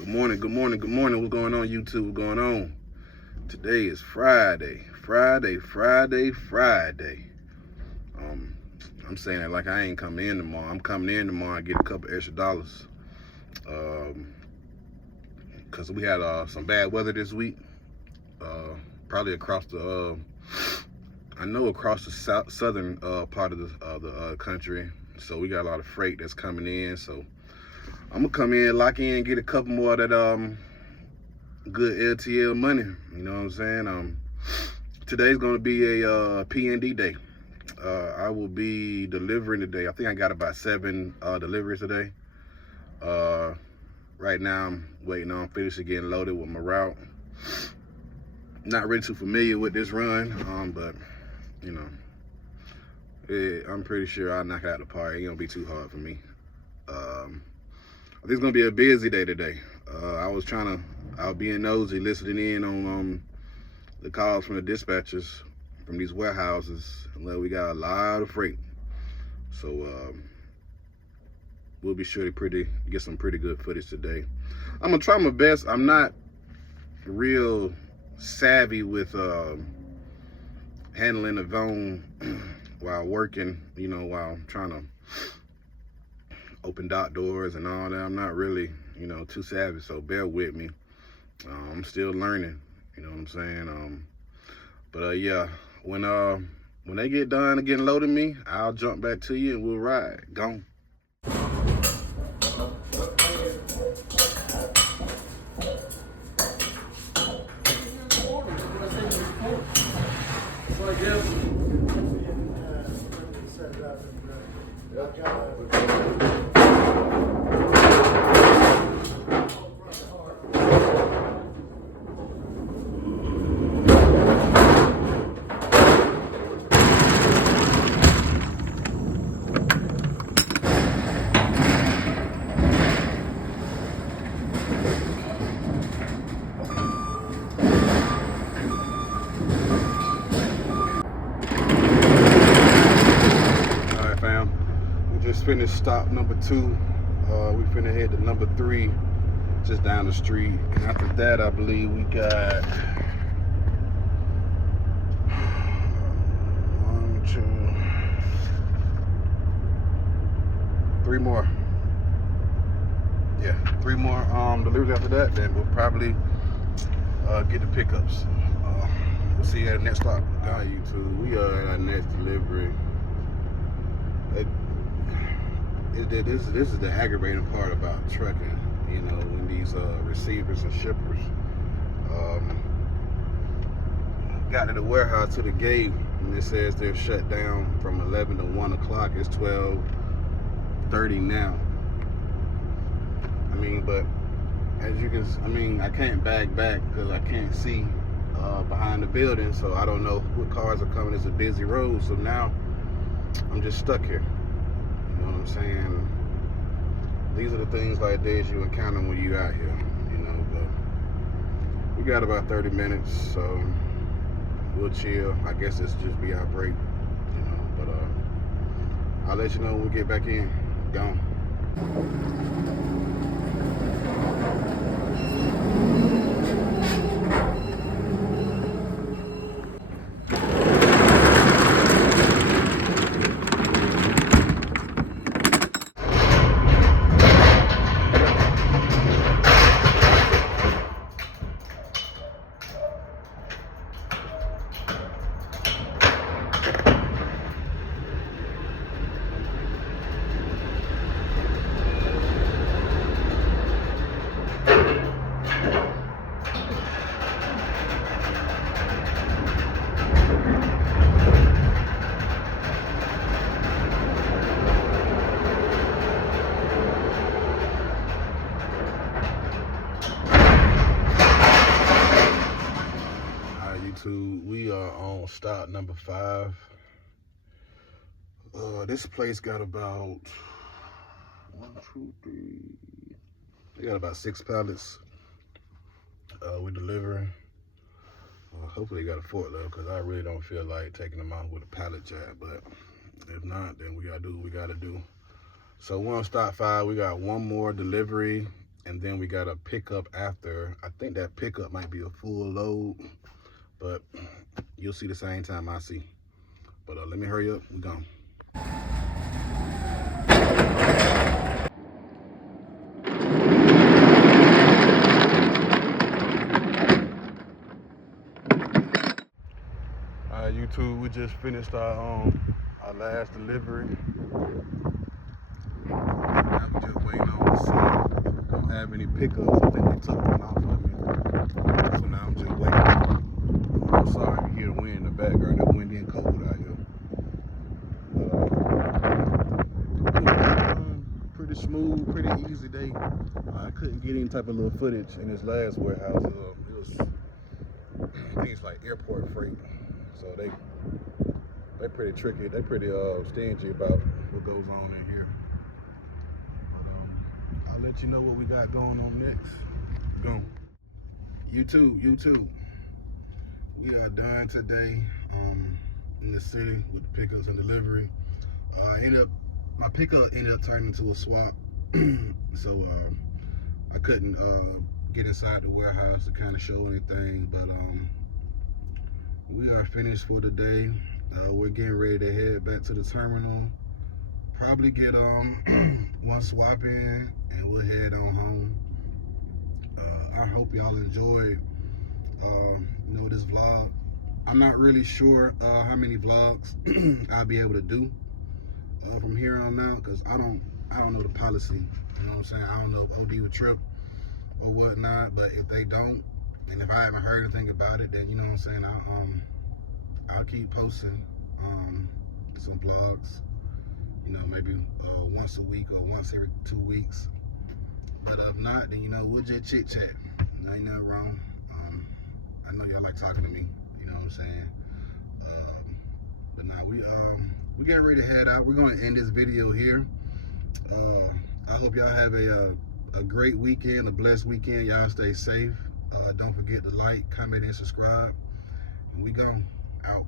Good morning. What's going on, YouTube? What's going on? Today is Friday. I'm saying it like I ain't coming in tomorrow. I'm coming in tomorrow and get a couple extra dollars. Cause we had some bad weather this week. Probably across the across the southern part of the country. So we got a lot of freight that's coming in. So I'm gonna come in, lock in, get a couple more of that good LTL money. You know what I'm saying? Today's gonna be a P&D day. I will be delivering today. I think I got about 7 deliveries today. Right now I'm waiting on finishing getting loaded with my route. Not really too familiar with this run, but you know, I'm pretty sure I'll knock it out the park. It ain't gonna be too hard for me. I think it's gonna be a busy day today. I was being nosy, listening in on the calls from the dispatchers from these warehouses. We got a lot of freight, so we'll be sure to get some pretty good footage today. I'm gonna try my best. I'm not real savvy with handling the phone while working, you know, while trying to open dock doors and all that. I'm not really, you know, too savvy, so bear with me. I'm still learning, you know what I'm saying? But yeah, when they get done getting loaded me, I'll jump back to you and we'll ride. Gone. Just finished stop number 2. We finna head to number 3, just down the street. And after that, I believe we got 1, 2, 3 more. Yeah, 3 more deliveries after that. Then we'll probably get the pickups. We'll see you at the next stop. Got YouTube. We are at our next delivery. This is the aggravating part about trucking, you know, when these receivers and shippers got to the warehouse to the gate and it says they're shut down from 11 to 1 o'clock. It's 12:30 now. I mean, but as you can, I can't back because I can't see behind the building, so I don't know what cars are coming. It's a busy road, so now I'm just stuck here. You know what I'm saying? These are the things like this you encounter when you out here, you know. But we got about 30 minutes, so we'll chill. I guess this just be our break, you know. But I'll let you know when we get back in. Gone. We are on stop number 5. This place got about 1, 2, 3. They got about 6 pallets. We're delivering. Hopefully they got a forklift because I really don't feel like taking them out with a pallet jack. But if not, then we gotta do what we gotta do. So we're on stop 5. We got 1 more delivery and then we got a pickup after. I think that pickup might be a full load, but you'll see the same time I see. But let me hurry up, we gone. All right, YouTube, we just finished our last delivery. Now we just waiting on to see if we don't have any pickups. I think they took one off of me. So now I'm just waiting. I'm sorry if you hear the wind in the background. It's windy and cold out here. Pretty smooth, pretty easy day. I couldn't get any type of little footage in this last warehouse. It was things like airport freight. So they pretty tricky. They pretty stingy about what goes on in here. But I'll let you know what we got going on next. Go. YouTube. We are done today in the city with the pickups and delivery. My pickup ended up turning into a swap, so I couldn't get inside the warehouse to kind of show anything. But we are finished for the day. We're getting ready to head back to the terminal. Probably get one swap in, and we'll head on home. I hope y'all enjoyed this vlog. I'm not really sure how many vlogs I'll be able to do from here on out, because I don't know the policy. You know what I'm saying? I don't know if OD would trip or whatnot, but if they don't, and if I haven't heard anything about it, then you know what I'm saying, I'll keep posting some vlogs, maybe once a week or once every 2 weeks. But if not, then we'll just chit chat. Ain't nothing wrong. I know y'all like talking to me, you know what I'm saying? But now we getting ready to head out. We're going to end this video here. I hope y'all have a great weekend, a blessed weekend. Y'all stay safe. Don't forget to like, comment, and subscribe. And we gone. Out.